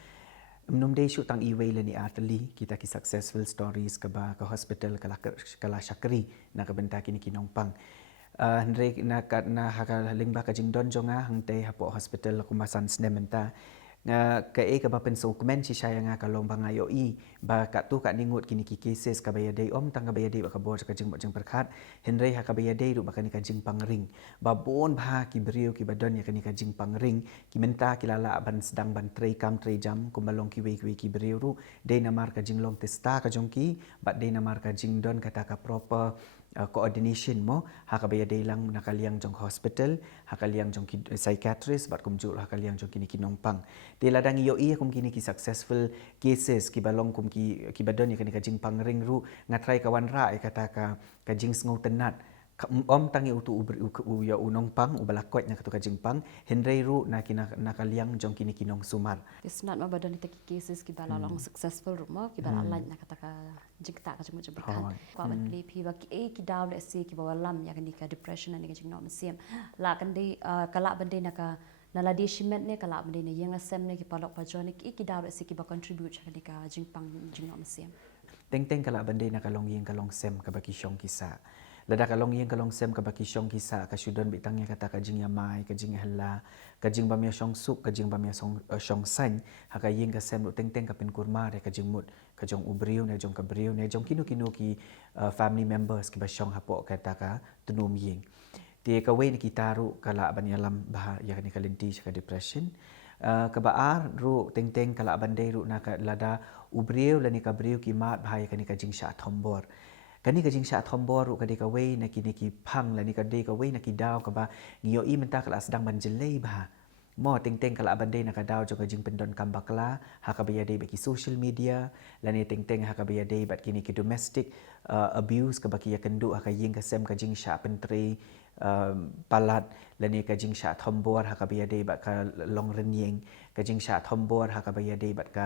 Mnum day shoot ang iway ni atali kita ki successful stories ka ba ka hospital kala Shakri na kabenta kini kinongpang Henry na hakaling ba ka jing don jonga hangte hapo hospital kumasan snementa nga ka ka ba penso comment si siya nga kalong bangayo ba ka tu ka ningut kini ki cases ka bayade tang ka bayade ba ka bor ka jing mo jing perkhat Henry ha ka bayade ru ba ka ni ka jing pangring ba bon ba ki brio ki badon ya ka ni ka jing pangring ki menta kilala ban sedang ban trei kam trei jam kumbalong ki we ki brio ru de namar ka jing long testa ka jongki ba de namar ka jing don kata ka proper coordination mo hakabaya day lang nakaliang jong hospital hakaliang jong psychiatrist bat kumjul hakaliang jong kini kinongpang te ladang iyo kum kini ki successful cases ki balong kum ki badon ya kani ka jing pangring ru ngatrai kawan ra kata ka jing sngo tenat tangi utu ya unong pang ubalakot na katu ka jing pang Henry ru nakaliang jong kini kinong sumar it's not mabadon ita ki cases ki balalong successful rumo ki balalan na kata ka jingta ka jing berkan kwa ban play pi ba ki daw le se ki bawalam ya kani ka depression ani ka jing no siam la kan de kala bande na ka nala deshiment ne kala bande ne yang asem ne ki palok pa jonik ki daw le se ki ba contribute ka ni ka jing pang jing no siam teng kala bande na kalong yeng kalong sem ka ba ki syong kisa lada kalong yang kalong sem ka baki syong kisa ka syudon bitangnya kata ka jing yamai ka jing hella ka jing bamya syong suk ka jing bamya syong san haka yeng ka sem teng ka pin kurma re ka jing mut ka jong ubriu ne jong ka briu ne jong kinu ki family members ki ba syong hapo kata ka tunum yeng te ka we ni kitaru kala banyalam bah ya ni kalenti ka depression ka baar ru teng kala bandai ru na ka lada ubriu lani ka briu ki mat bah ya ka jing sha thombor kani ka jing sha thombor ka de ka we na ki phang la ni ka de ka we na ki daw ka ba ngiyo menta kala sedang banjelei ba mo teng kala bandai na ka daw jo ka jing pendon kambakla ha ka biya de baki social media la ni teng ha ka biya de bat kini ki domestic abuse ka baki ya kendu ka ying ka sem ka jing sha pentre palat lani ka jing sha thombor ha ka biade bat ka long renyeng ka jing sha thombor ha ka biade bat ka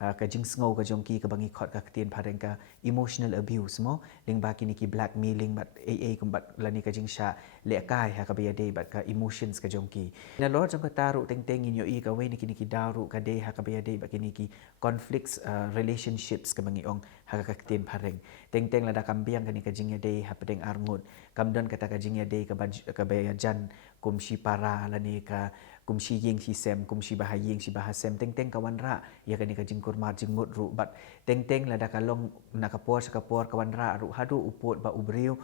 ka jing sngo ka jongki ka bangi khot ka tien phareng ka emotional abuse mo lingba kini ki blackmailing bat aa kumbat lani ka jing sha le kai ha ka biade bat ka emotions ka jongki na lor jong ka taru teng teng in yo i ka we ni kini ki daru ka de ha ka biade bat kini ki conflicts relationships ka bangi ong ha ka tien phareng teng teng la da kambiang kani ka jing ya de ha pedeng arngut kamdon kata ka jing ya de ka bayajan kumshi para lani ka kumshi yeng si sem kumshi bahayeng si bahasem teng teng kawan ra ya kani ka jing kurmar jingut ru bat teng teng la da kalong nakapor sakapor kawan ra ru hadu uput ba ubriu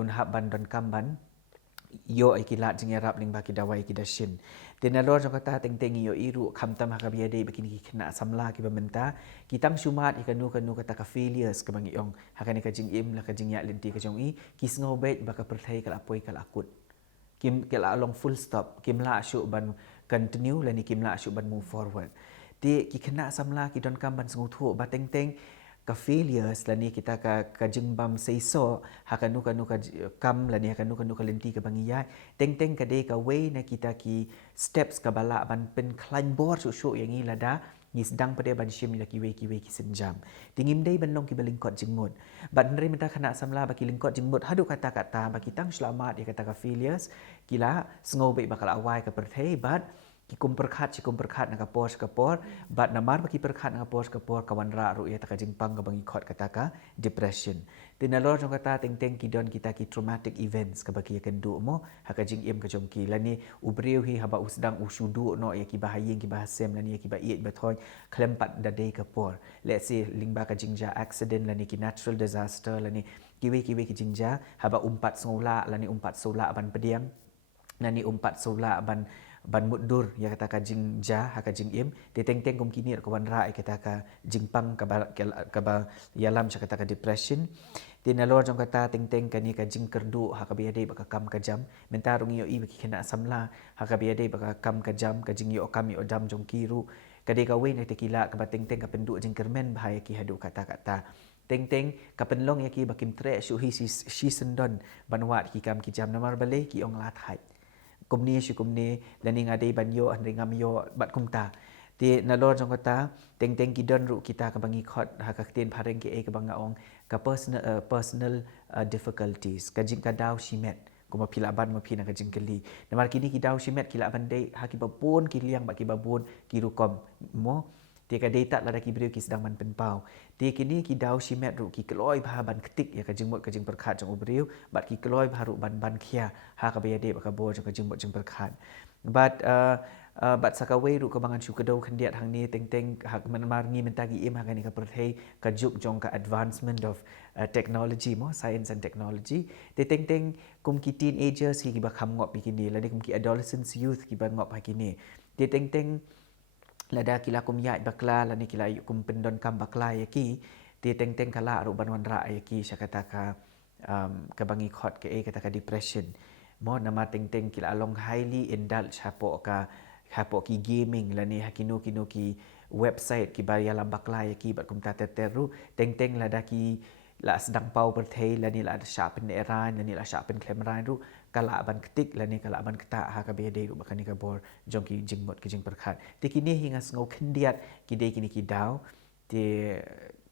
un hab ban don kamban yo ai kilat jing arab ling ba ki dawai ki dashin tenalor jong kata teng teng yo iru khamtam ha ka biade bakini ki khna samla ki bamenta kitang sumat ikanu kanu kata ka failures ka bangi ong ha kani ka jing im la ka jing ya linti ka jong i kisngo bet ba ka perthai kala apoi kala akut kim kala long full stop kim la shu ban continue la ni kim la shu ban move forward ti ki khna samla ki don kam ban sngu thu ba teng teng ka failures la ni kita ka jingbam seiso hakanu kanu ka kam la ni hakanu kanu ka lenti ka bangiya teng teng ka de ka way na kita ki steps ka bala ban pen climb board su yang i lada ni sedang pada ban shim ni ki we ki senjam tingim dei ban long ki balingkot jingut ban nri menta khana samla ba ki lingkot jingut hadu kata-kata ba kitang selamat ya kata ka failures kila sngobe bakal awai ka perthei bat ki kum perkhat na kapor bat namar baki perkhat na kapor kawan ra ru ya taka jingpang ka bangi khot kata ka depression tinalor jong kata teng teng ki don kita ki traumatic events ka baki kan du mo haka jing im ka jong ki lani ubreu hi haba usdang usudu no ya ki bahayeng ki bahasem lani ya ki ba iet bathoi klempat da dei kapor let's say lingba ka jingja accident lani ki natural disaster lani kiwe ki jingja haba umpat sola lani umpat sola ban pediang nani umpat sola ban mudur ya kata ka jing ja ha ka jing im te teng teng kum kini kawan ra kata ka jing pang ka ba yalam cha kata ka depression te nalor jong kata teng teng kani ka jing kerdu ha ka biade ba ka kam ka jam mentarung yo i ki khana samla ha ka biade ba ka kam ka jam ka jing yo kam yo dam jong kiru ka de ka we na te kila ka ba teng teng ka pendu jing kermen bahaya ki hadu kata teng teng ka penlong ya ki ba kim tre shu hi si sendon banwat ki kam ki jam namar bale ki ong lat hai kumni laning ade banyo andringam yo bat kumta ti nalor jong kata teng teng ki don ru kita ka bangi khot ha ka ten phareng ki e ka banga ong ka personal difficulties ka jing ka daw shimet kuma pila ban ma phina ka jing kali namar kini ki daw shimet kila ban dei ha ki babon ki liang ba ki babon ki rukom mo ti ka data la ki breu ki sedang man penpau ti kini ki daw shimet ru ki kloi bha ban ketik ya ka jing mot ka jing perkhat jong ubreu bat ki kloi bha ru ban khia ha ka be de ba ka bo jong ka jing mot jing perkhat but sakawe ru ka bangan chu ka do khandiat hang ni teng teng hak man mar ngi menta gi im ha ka ni ka perthei ka juk jong ka advancement of technology mo science and technology te teng teng kum ki teenagers ki ba kham ngop bikini la ni kum ki adolescents youth ki ba ngop ha kini te teng teng lada kila kum ya bakla lani kila kum pendon kam bakla yaki ti teng teng kala ru banwan ra yaki syakata ka bangi khot ke kata ka depression mo nama teng teng kila along highly indulge hapo ki gaming lani hakino kino ki website ki bayala bakla yaki bat kum ta teru teng teng lada ki la sedang pau perthei lani la sharpen eran lani la sharpen kamera ru kala ban ketik lani kala ban keta ha ka bede ru bakani ka bor jong ki jingmot ki jing perkhat ti kini hinga ngau khendiat ki de kini ki daw ti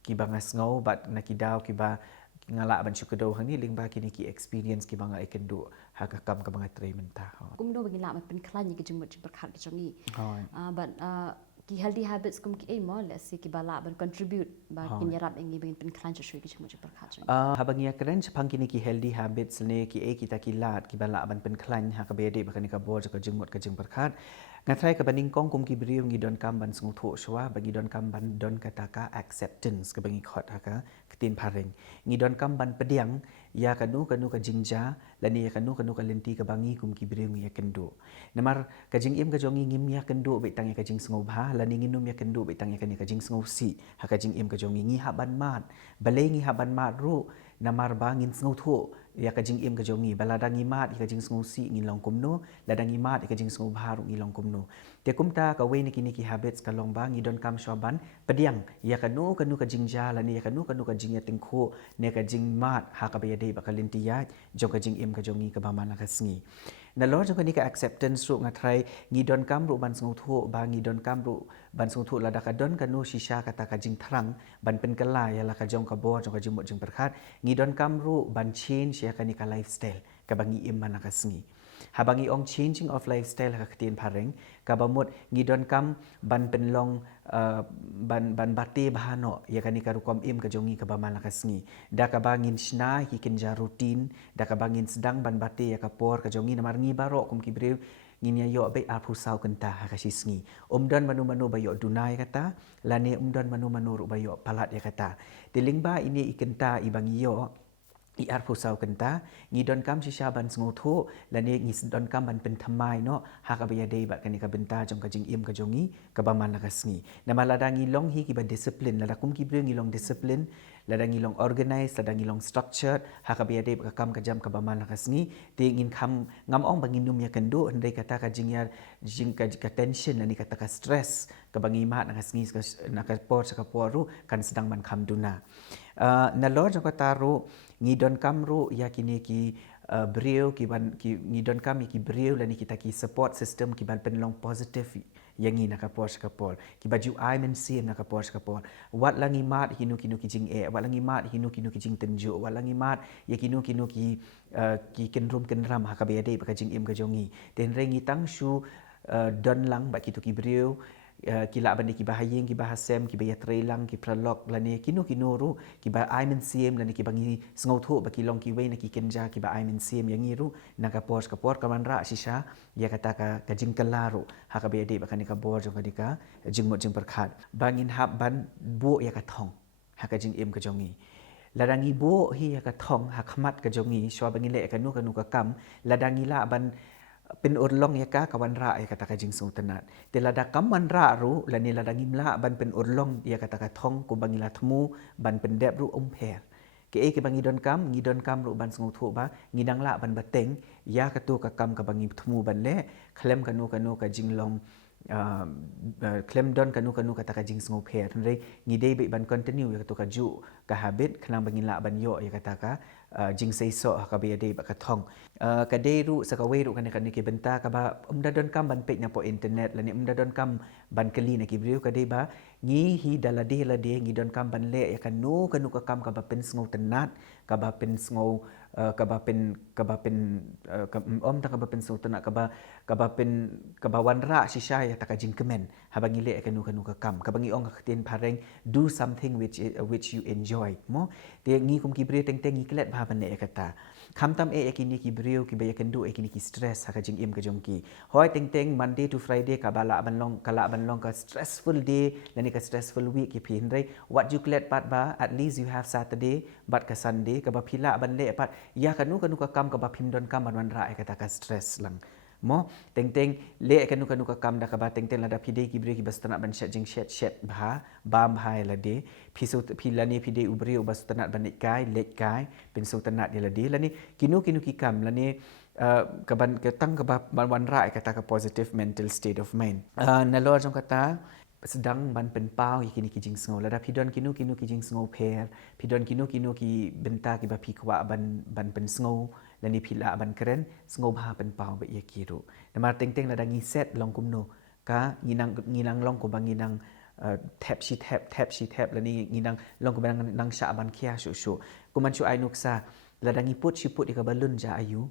ki bangas ngau bat na ki daw ki ba ngala ban chukedo hang ni ling ba kini ki experience ki banga iken du ha ka kam ka banga tre menta kum do bagi la ma pen klan ki jingmot jing perkhat ki jongi but ki healthy habits kum ki mo let's say ki bala ban contribute ba kin yarap engi bangin pen klan chu ki jingmot jing perkhat jongi habangia keren chapang kini ki healthy habits ne ki kita ki lat ki bala ban pen klan ha ka bede bakani ka bor ka jingmot ka jing perkhat ngatrai ka baning kong kum ki briu ngi don kam ban sngu tho shwa bagi don kam ban don kata ka acceptance ka bangi khot ha ka tin phareng ngi don kam ban pediang ya kanu ka jingja lani ya kanu ka lenti ka bangi kum ki briu ngi ya kendo namar ka jing im ka jongi ngim ya kendo be tang ya ka jing sngu bha lani nginum ya kendo be tang ya ka jing sngu si ha ka jing im ka jongi ngi haban mat balai ngi haban mat ru namar ba ngin sngo tho ya ka jing im ka jongi balada ngi mat ka jing sngo si ngin long kumno ladang imat ka jing sngo bharu ngi long kumno te kumta ka we ni ki habits ka long ba ngi don kam shoban pediang ya ka no ka jing jala ni ya ka no ka jing ya tingkho ne ka jing mat ha ka be de ba ka linti ya jong ka jing im ka jongi ka ba mana ka sngi na lo jong ka ni ka acceptance ru ngatrai ngi don kam ru ban sngo tho ba ngi don kam ru ban sngo tho lada ka don ka no shisha ka ta ka jing thrang ban pen ka la ya la ka jong ka bo jong ka jing mo jing perkhat ngi don kam ru ban change ya ka ni ka lifestyle ka bangi im mana ka sngi habangi ong changing of lifestyle ka khtien phareng ka bamut ngi don kam ban pen long ban bate bahano ya kani ka rukom im ka jongi ka bamala ka sngi da ka bangin shna hi kinja routine da ka bangin sedang ban bate ya ka por ka jongi namar ngi baro kum ki brew ngin ya yo be a phusau kenta ha ka sngi umdon manu ba yo dunai kata lane umdon manu ru ba yo palat ya kata tilingba ini ikenta ibangi yo i phusau kenta ngi don kam shisha ban sngo tho lane ngi don kam ban pen thamai no ha ka ba dei ba kani ka benta jong ka jing im ka jongi ka ba man la ka sngi namala da ngi long hi ki ba discipline la kum ki bre ngi long discipline la da ngi long organize la da ngi long structured ha ka ba dei ba kam ka jam ka ba man la ka sngi te ngin kham ngam ong bangin num ya kendo ndai kata ka jing ya jing ka tension lani kata ka stress ka bangi mat na ka sngi na ka por sa ka poru kan sedang man kham duna na lo jong ka taru ngi don kamru ya kini ki brio ki ban ki ngi don kam ki brio lani kita ki support system ki ban penlong positive yang ni nak apor skapor ki baju ai men sim nak apor skapor wat langi mat hinu ki jing wat langi mat hinu ki jing tenju wat langi mat ya kinu ki kenrum kenram ha ka be dei ba jing im ka jongi ten rengi tang shu don lang ba ki brio kila bani ki bahaying ki bahasem ki baya trailang ki pralog lani kinu ru ki ba aimen sim lani ki bangi sngo tho ba ki long ki we na ki kenja ki ba aimen sim yang iru naga pos ka por kaman ra shisha ya kata ka jing kalaru ha ka be de ba kani ka bor jong ka jing mo jing perkhat bangin hab ban bu ya ka thong ha ka jing im ka jongi ladangi bu hi ya ka thong ha khmat ka jongi shwa bangi le ka nu ka kam ladangi la ban pen urlong ya ka kawan ra ya kata ka jing sung tenat te lada kaman ra ru lani lada ngimla ban pen urlong ya kata ka thong ko bangila thmu ban pen dep ru pher ke bangi don kam ru ban sung thu ba ngidang la ban bateng ya ka tu ka kam ka bangi thmu ban le khlem kanu ka jing long klem don kanu kata ka jing sung pher re ngidei be ban continue ya tu ka ju ka habit khnang bangila ban yo ya kata ka jing sei so ka be dei ba ka thong ka dei ru sa ka we ru kan ki benta ka ba umda don kam ban pe na po internet lani umda don kam ban kali na ki briu ka dei ba ngi hi dala de ngi don kam ban le ya kan no kanu ka kam ka ba pen sngo tenat ka ba pen sngo ka ba pen om ta ka ba pen sngo tenat ka ba pen ka ba wan ra shisha ya ta ka jing kemen ha ba ngi le kanu ka kam ka ba ngi ong ka tin pareng do something which you enjoy mo te ngi kum ki briu teng ngi klet ba ban ne kata kham tam kini ki briu ki ba ya kendu kini ki stress ha ka jing im ka jong ki hoi teng Monday to Friday ka ba la ban long ka stressful day lani ka stressful week ki phin rei what you klet pat ba at least you have Saturday but ka Sunday ka ba phila ban le pat ya kanu ka kam ka ba phim don kam ban wan ra ka ta ka stress lang mo teng le kanu ka kam da ka ba teng la da phide ki bre ki bastana ban shet jing shet bha bam hai la de phisu philani phide ubri ubastana ban kai let kai pen su tanat de la de lani kinu ki kam lani ka ban ka tang ka ba wan ra ka ta ka positive mental state of mind na lo jong kata sedang ban pen pau kini ki jing sngo la da phidon kinu ki jing sngo pher phidon kinu ki benta ki ba phi kwa ban pen sngo lani phila ban keren sngo bha pen pau ba ye kiru namar teng la da ngi set long kumno ka nginang long ko banginang tap shi tap lani nginang long ko bang nang sha ban khia shu kuman chu ai nuksa la da ngi put di ka balun ja ayu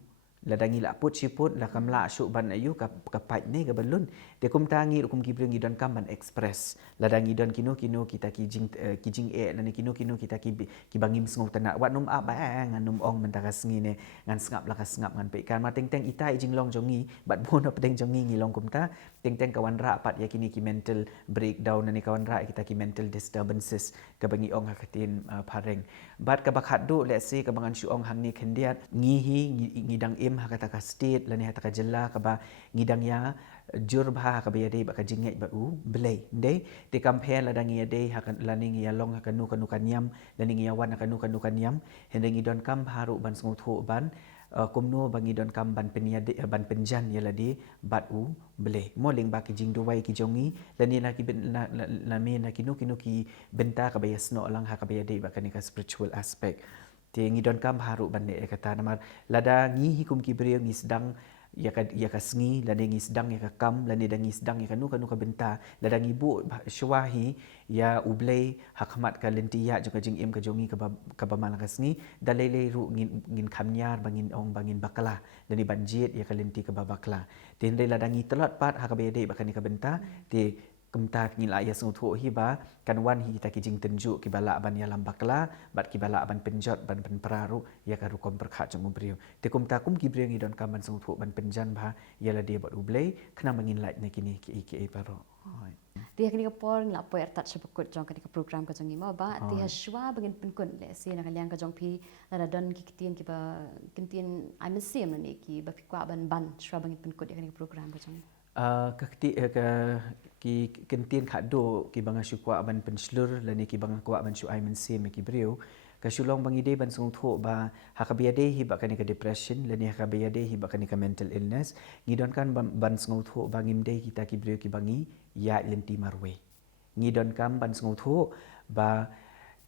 ladangi la put siput la kam la su ban ayu ka pai ne ka balun de kum tangi kum ki bringi don kam ban express ladangi don kinu kita ki jing lani kinu kita ki bangim sngo tana wat num a ba ngan num ong man ta ka sngi ne ngan sngap la ka sngap ngan pe kan ma teng itai jing long jongi bat bon op teng jongi ngi long kum ta teng kawan ra pat ya kini ki mental breakdown lani kawan ra kita ki mental disturbances ka bangi ong ha katin pareng bat ka bakhat do let's say ka bangan su ong hang ni khendiat ngi hi ngidang im hakata ka state lani hataka jela ka ba ngidang ya jur bah ka ba de ba ka jinget ba u belai dei de compare la dangi de hakan lani ya long hakanu kanu kanyam lani ya wan hakanu kanu kanyam hendeng idon kam haru ban sngu tho ban kumno bangi don kam ban penia ban penjan ya ladi bat u belai moling ba ki jing duwai ki jongi lani la ki la me na ki nu ki benta ka ba yasno lang ha ka ba de ba ka ni ka spiritual aspect ti ngidon kam haru bande kata namar lada ngi hikum ki brio ngi sedang ya ka sngi lada ngi sedang ya ka kam lada ngi sedang ya ka nu ka benta lada ngi bu sywahi ya ublei hakmat ka lentiya juga jing im ka jongi ka ba malang ka sngi dalele ru ngin kamnyar bangin ong bangin bakala dani banjit ya ka lenti ka ba bakla tin dai lada ngi telot pat ha ka be dei bakani ka benta ti kemta ngila ya sung thu hi ba kan wan hi ta ki jing tenju ki bala ban ya lam bakla bat ki bala ban penjot ban peraru ya ka rukom perkha jong brio te kumta kum ki brio ngi don kam ban sung thu ban penjan ba ya la dia bat ublei kena mangin lait ne kini ki paro Dia kini kapor ngila po ertat sepekut jong kini ke program ka jong ima ba dia shwa bangin penkun le si na kaliang ka jong pi la don ki kitien ki ba kitien I miss him ni ki ba pikwa ban shwa bangin penkut dia kini ke program ka jong ki kentien khado ki banga syukwa ban penslur lani ki banga kwa ban syuai mensim ki brio ka syulong bangi de ban sung tho ba hakabiade hi ba kani ka depression lani hakabiade hi ba kani ka mental illness ngidon kan ban sung tho bangim de kita ki brio ki bangi ya lenti marwe ngidon kam ban sung tho ba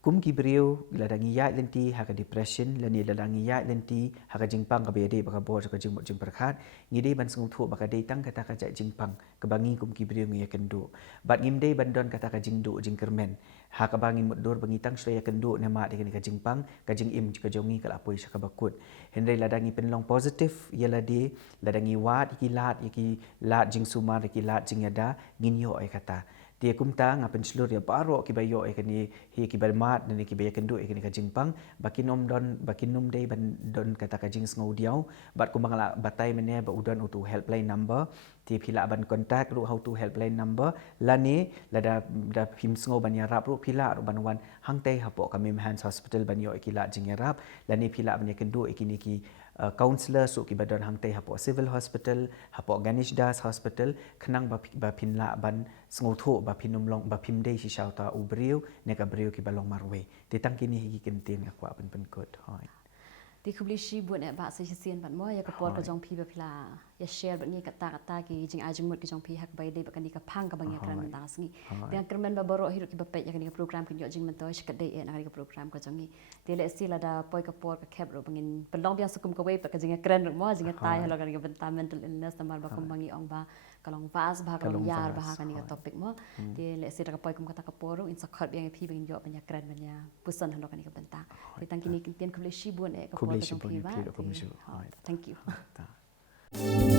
kum ki brio ladangi ya lenti haka depression lani ladangi ya lenti haka jingpang ka bede baka bor ka jing perkhat ngide ban sung thu baka dei tang kata ka ja jingpang ka bangi kum ki brio ngi kendo bat ngim dei bandon kata ka jingdo jingkermen haka bangi muddor bangi tang shya kendo nama de ka jingpang ka jing im ka jongi ka apoi shaka bakut hendai ladangi penlong positif yaladi ladangi wat ki lat jing sumar ki lat jing yada nginyo ai kata dia kumta ngapen seluruh ya baro ki bayo ekani hi ki bermat dan ki bayo kendo ekani ka jingpang bakinom dei ban don kata ka jing ngau diau bat kumbang la batai mene ba udon utu helpline number ti phila ban contact ru how to helpline number lani lada da phim ngau ban yarap ru phila ru ban wan hangtai hapo kami Hands Hospital ban yo ikila jing yarap lani phila ban kendo ekini ki counselor su ki badon hangtai hapo civil hospital hapo Ganesh Das Hospital khnang ba phinla ban ngau tho ba phinum long ba phim dei si shauta ubriu ne ka briu ki balong marwe ti tang kini hi kentin ka kwa pen kot hoi ti kublishi buat ba sa sien ban mo ya kapor ka jong pi ba pila ya share ban ngi kata ki jing ajing mut ki jong pi hak bai dei ba kan ka phang ka bang ya kran ta sngi dia kermen ba boro hiru ki ba pe ya kan ka program ki jing man toy shkat dei na ka program ka jong ti le si la da poi kapor ka kep ro bangin belong biang sukum ka wei ba ka jing kran ro mo jing tai halo kan ka benta mental illness tamar ba kum bangi ong ba kalong vas ba kalong yar ba kan ka topic mo ti le si la ka poi kum kata kapor in sakhat biang pi bangin yo ban ya kran ban ya pusan halo kan ka benta ti tang kini kintien kublishi buat ka Thank you.